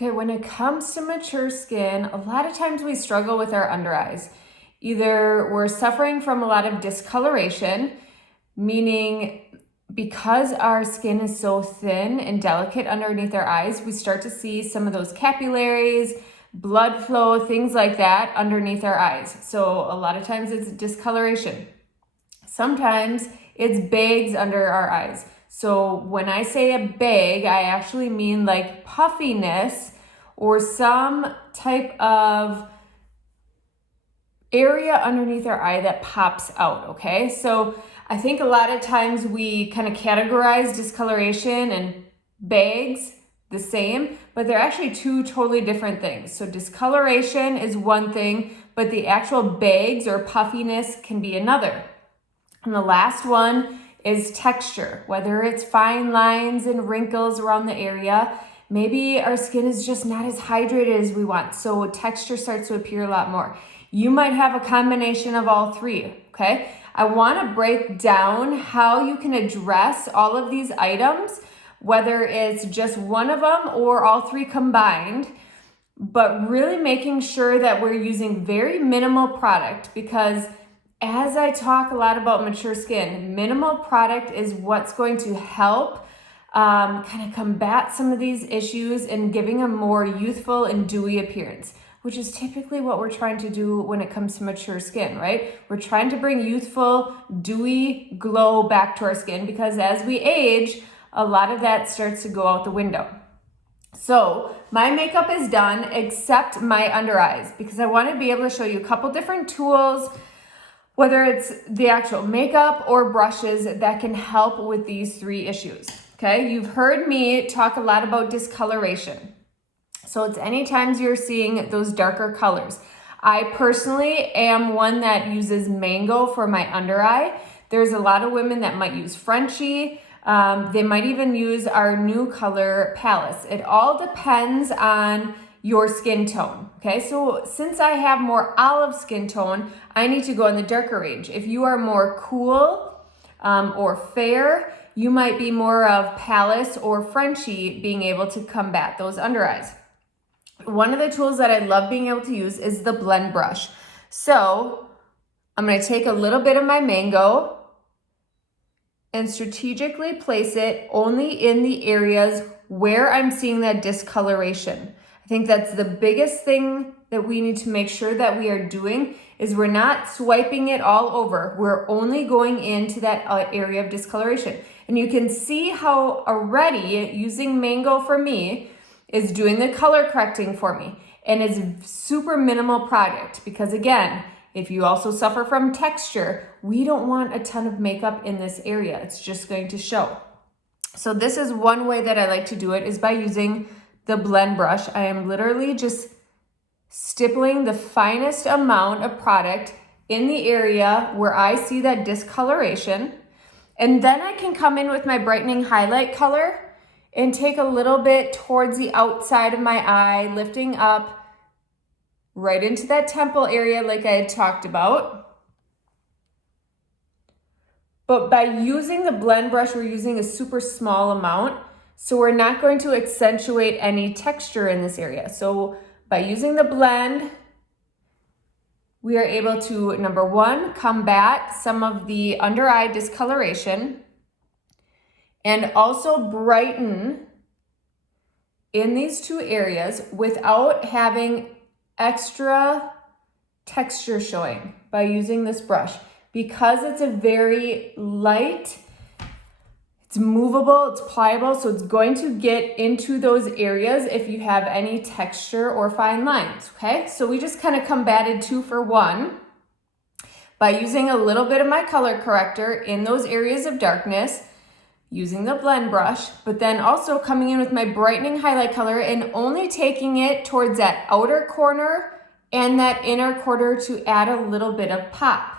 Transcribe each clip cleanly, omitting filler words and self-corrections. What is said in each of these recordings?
Okay, when it comes to mature skin, a lot of times we struggle with our under eyes. Either we're suffering from a lot of discoloration, meaning because our skin is so thin and delicate underneath our eyes, we start to see some of those capillaries, blood flow, things like that underneath our eyes. So a lot of times it's discoloration. Sometimes it's bags under our eyes. So when I say a bag, I actually mean like puffiness or some type of area underneath our eye that pops out, okay? So I think a lot of times we kind of categorize discoloration and bags the same, but they're actually two totally different things. So discoloration is one thing, but the actual bags or puffiness can be another. And the last one is texture, whether it's fine lines and wrinkles around the area. Maybe our skin is just not as hydrated as we want, so texture starts to appear a lot more. You might have a combination of all three, okay? I wanna break down how you can address all of these items, whether it's just one of them or all three combined, but really making sure that we're using very minimal product, because as I talk a lot about mature skin, minimal product is what's going to help kind of combat some of these issues and giving a more youthful and dewy appearance, which is typically what we're trying to do when it comes to mature skin, right? We're trying to bring youthful, dewy glow back to our skin, because as we age, a lot of that starts to go out the window. So my makeup is done except my under eyes, because I want to be able to show you a couple different tools, whether it's the actual makeup or brushes that can help with these three issues. Okay, you've heard me talk a lot about discoloration. So it's any times you're seeing those darker colors. I personally am one that uses mango for my under eye. There's a lot of women that might use Frenchie. They might even use our new color Palace. It all depends on your skin tone. Okay, so since I have more olive skin tone, I need to go in the darker range. If you are more cool or fair, you might be more of Palace or Frenchie being able to combat those under eyes. One of the tools that I love being able to use is the blend brush. So I'm going to take a little bit of my mango and strategically place it only in the areas where I'm seeing that discoloration. I think that's the biggest thing that we need to make sure that we are doing, is we're not swiping it all over. We're only going into that area of discoloration. And you can see how already using mango for me is doing the color correcting for me. And it's super minimal product, because again, if you also suffer from texture, we don't want a ton of makeup in this area. It's just going to show. So this is one way that I like to do it, is by using the blend brush. I am literally just stippling the finest amount of product in the area where I see that discoloration. And then I can come in with my brightening highlight color and take a little bit towards the outside of my eye, lifting up right into that temple area like I had talked about. But by using the blend brush, we're using a super small amount, so we're not going to accentuate any texture in this area. So by using the blend, we are able to, number one, combat some of the under eye discoloration and also brighten in these two areas without having extra texture showing by using this brush. Because it's a very light, it's movable, it's pliable, so it's going to get into those areas if you have any texture or fine lines, okay? So we just kind of combated 2 for 1 by using a little bit of my color corrector in those areas of darkness, using the blend brush, but then also coming in with my brightening highlight color and only taking it towards that outer corner and that inner corner to add a little bit of pop.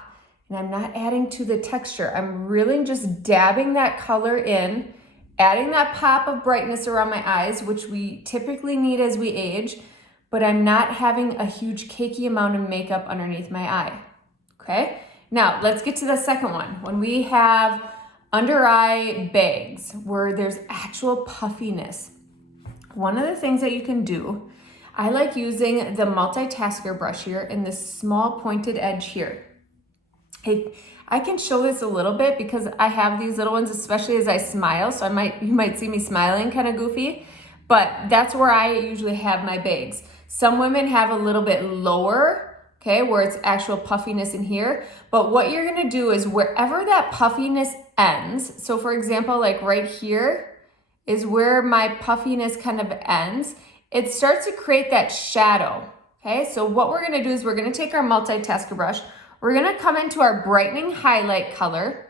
And I'm not adding to the texture. I'm really just dabbing that color in, adding that pop of brightness around my eyes, which we typically need as we age, but I'm not having a huge cakey amount of makeup underneath my eye, okay? Now, let's get to the second one. When we have under eye bags where there's actual puffiness, One of the things that you can do, I like using the multitasker brush here in this small pointed edge here. I can show this a little bit because I have these little ones, especially as I smile. So you might see me smiling kind of goofy, but that's where I usually have my bags. Some women have a little bit lower, okay, where it's actual puffiness in here. But what you're gonna do is wherever that puffiness ends, so for example, like right here is where my puffiness kind of ends, it starts to create that shadow, okay? So what we're gonna do is we're gonna take our multitasker brush, we're gonna come into our brightening highlight color.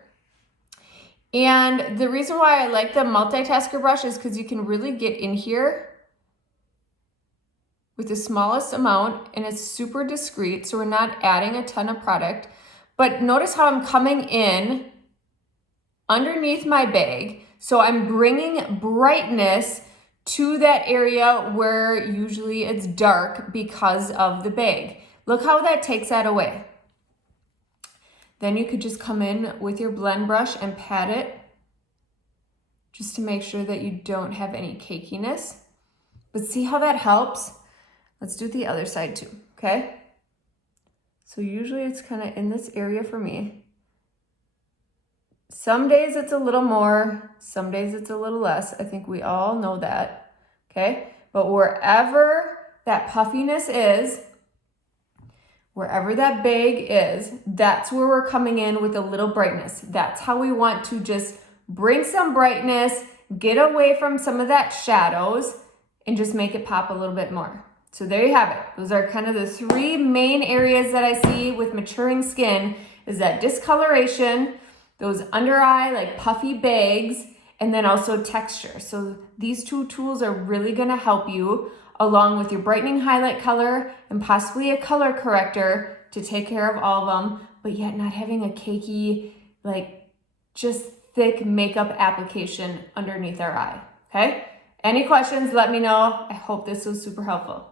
And the reason why I like the multitasker brush is because you can really get in here with the smallest amount, and it's super discreet, so we're not adding a ton of product. But notice how I'm coming in underneath my bag. So I'm bringing brightness to that area where usually it's dark because of the bag. Look how that takes that away. Then you could just come in with your blend brush and pat it just to make sure that you don't have any cakiness. But see how that helps? Let's do the other side too, okay? So usually it's kind of in this area for me. Some days it's a little more, some days it's a little less. I think we all know that, okay? But wherever that puffiness is, wherever that bag is, that's where we're coming in with a little brightness. That's how we want to just bring some brightness, get away from some of that shadows, and just make it pop a little bit more. So there you have it. Those are kind of the three main areas that I see with maturing skin, is that discoloration, those under eye like puffy bags, and then also texture. So these two tools are really gonna help you along with your brightening highlight color and possibly a color corrector to take care of all of them, but yet not having a cakey, like just thick makeup application underneath our eye, okay? Any questions, let me know. I hope this was super helpful.